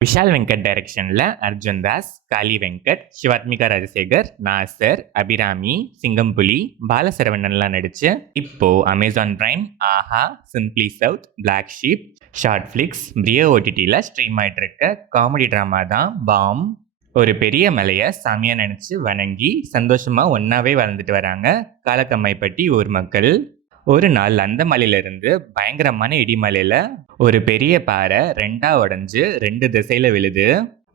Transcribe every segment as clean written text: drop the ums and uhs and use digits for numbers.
விஷால் வெங்கட் டைரக்ஷன்ல அர்ஜுன் தாஸ், காளி வெங்கட், சிவாத்மிகா ராஜசேகர், நாசர், அபிராமி, சிங்கம்புலி, பாலசரவணன்லாம் நடிச்சு இப்போ Amazon Prime, Aha, Simply South, Black Sheep, Short Flix, பிரியோ ஓடிடியில் ஸ்ட்ரீம் ஆயிட்டு இருக்க காமெடி ட்ராமா தான் பாம். ஒரு பெரிய மலையை சாமியா நினைச்சு வணங்கி சந்தோஷமா ஒன்னாவே வளர்ந்துட்டு வராங்க காலக்கம்மைப்பட்டி ஊர் மக்கள். ஒரு நாள் அந்த மலையிலிருந்து பயங்கரமான இடிமலையில ஒரு பெரிய பாறை ரெண்டா உடைஞ்சு 2 திசையில விழுது.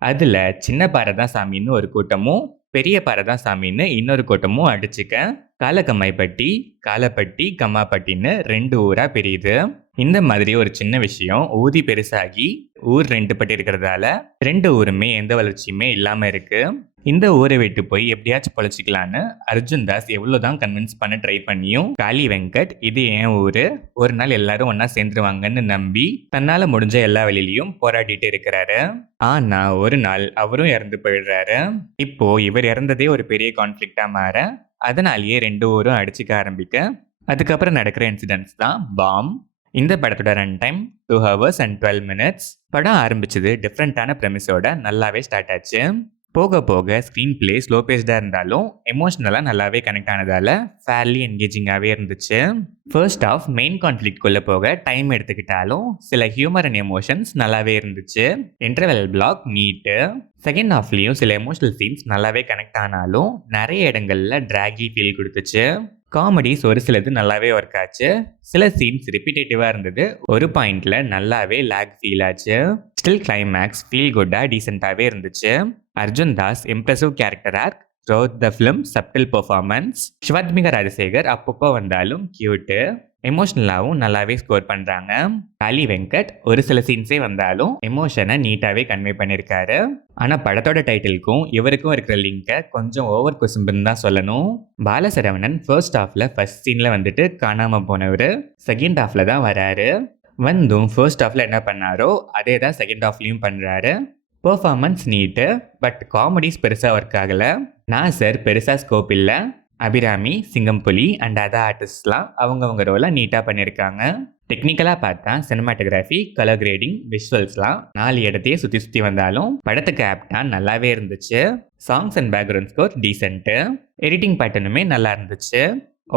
அதுல சின்ன பாறை தான் சாமின்னு ஒரு கூட்டமும், பெரிய பாறை தான் சாமின்னு இன்னொரு கூட்டமும் அடிச்சுக்க காலக்கம்மைப்பட்டி, காலப்பட்டி, கம்மாப்பட்டின்னு 2 ஊரா பிரியுது. இந்த மாதிரி ஒரு சின்ன விஷயம் ஊதி பெருசாகி ஊர் 2 பட்டி இருக்கிறதால 2 ஊருமே எந்த வளர்ச்சியுமே இல்லாம இருக்கு. இந்த ஊரை விட்டு போய் எப்படியாச்சும் பொழைச்சிக்கலான்னு அர்ஜுன் தாஸ் எவ்வளவுதான் கன்வின்ஸ் பண்ண ட்ரை பண்ணியும் காளி வெங்கட் இது என் ஊரு, ஒரு நாள் எல்லாரும் ஒன்னா சேர்ந்துருவாங்கன்னு நம்பி தன்னால முடிஞ்ச எல்லா வழியிலையும் போராடிட்டு இருக்கிறாரு. ஆனா ஒரு நாள் அவரும் இறந்து போயிடுறாரு. இப்போ இவர் இறந்ததே ஒரு பெரிய கான்ஃபிளிக்டா மாற அதனாலேயே 2 ஊரும் அடிச்சுக்க ஆரம்பிக்க அதுக்கப்புறம் நடக்கிற இன்சிடென்ட்ஸ் தான் பாம். இந்த படத்தோட run time 2 hours and 12 minutes. படம் ஆரம்பிச்சது டிஃப்ரெண்டான ப்ரெமிஸோட நல்லாவே ஸ்டார்ட் ஆச்சு. போக போக ஸ்க்ரீன் பிளே ஸ்லோ பேஸ்டாக இருந்தாலும் எமோஷ்னலாக நல்லாவே கனெக்ட் ஆனதால ஃபேர்லி என்கேஜிங்காகவே இருந்துச்சு. ஃபர்ஸ்ட் ஆஃப் மெயின் கான்ஃப்ளிக்ட்குள்ளே போக டைம் எடுத்துக்கிட்டாலும் சில ஹியூமர் அண்ட் எமோஷன்ஸ் நல்லாவே இருந்துச்சு. இன்டர்வெல் பிளாக் நீட்டு. செகண்ட் ஹாஃப்லேயும் சில எமோஷனல் சீன்ஸ் நல்லாவே கனெக்ட் ஆனாலும் நிறைய இடங்கள்ல டிராகி ஃபீல் கொடுத்துச்சு. காமெடிஸ் ஒரு சிலது நல்லாவே ஒர்க் ஆச்சு. சில சீன்ஸ் ரிப்பீட்டேட்டிவாக இருந்தது. ஒரு பாயிண்ட்ல நல்லாவே லேக் ஃபீல் ஆச்சு. ஸ்டில் கிளைமேக்ஸ் ஃபீல் குட்டாக டீசெண்டாகவே இருந்துச்சு. Arjun Das impressive character arc throughout the film, subtle performance. Shivathmika Rajasekhar அப்பப்போ வந்தாலும் கியூட்டு, எமோஷனலாகவும் நல்லாவே ஸ்கோர் பண்ணுறாங்க. காளி வெங்கட் ஒரு சில சீன்ஸே வந்தாலும் எமோஷனை நீட்டாகவே கன்வே பண்ணியிருக்காரு. ஆனால் படத்தோட டைட்டிலுக்கும் இவருக்கும் இருக்கிற லிங்கை கொஞ்சம் ஓவர் குசும்புன்னு தான் சொல்லணும். பாலசரவணன் ஃபர்ஸ்ட் ஹாஃப்ல ஃபர்ஸ்ட் சீனில் வந்துட்டு காணாமல் போனவர் செகண்ட் ஹாஃப்ல தான் வராரு. வந்தும் ஃபர்ஸ்ட் ஹாஃப்ல என்ன பண்ணாரோ அதே தான் செகண்ட் ஹாஃப்லையும் பண்ணுறாரு. பெர்ஃபார்மன்ஸ் நீட்டு, பட் காமெடிஸ் பெருசாக ஒர்க் ஆகலை. நாசர் பெருசாக ஸ்கோப் இல்லை. அபிராமி, சிங்கம்புலி அண்ட் அதர் ஆர்டிஸ்ட்லாம் அவங்கவுங்க ரோலை நீட்டாக பண்ணியிருக்காங்க. டெக்னிக்கலாக பார்த்தா சினிமாட்டோகிராஃபி, கலர் கிரேடிங், விஷுவல்ஸ்லாம் 4 இடத்தையே சுற்றி வந்தாலும் படத்துக்கு ஆப்டாக நல்லாவே இருந்துச்சு. Songs and background score decent. Editing பேட்டர்னுமே நல்லா இருந்துச்சு.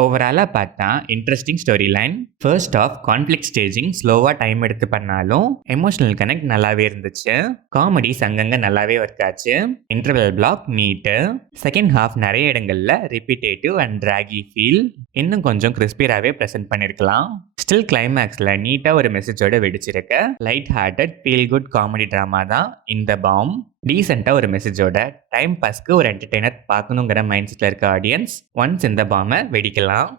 ஓவராலாக பார்த்தா interesting story line. First half conflict staging ஸ்லோவாக டைம் எடுத்து பண்ணாலும் எமோஷனல் கனெக்ட் நல்லாவே இருந்துச்சு. காமெடிஸ் அங்கங்கே நல்லாவே ஒர்க் ஆச்சு. இன்டர்வெல் பிளாக் நீட்டு. செகண்ட் ஹாஃப் நிறைய இடங்கள்ல ரிப்பீட்டேட்டிவ் அண்ட் டிராகி ஃபீல். இன்னும் கொஞ்சம் கிறிஸ்பியராகவே ப்ரெசென்ட் பண்ணியிருக்கலாம். ஸ்டில் கிளைமேக்ஸில் நீட்டாக ஒரு மெசேஜோட வெடிச்சிருக்க light hearted feel good comedy drama தான் இந்த பாம். டீசெண்டாக ஒரு மெசேஜோட டைம் பாஸ்க்கு ஒரு என்டர்டெய்னர் பார்க்கணுங்கிற மைண்ட் செட்டில் இருக்க ஆடியன்ஸ் ஒன்ஸ் இந்த பாமை வெடிக்கலாம்.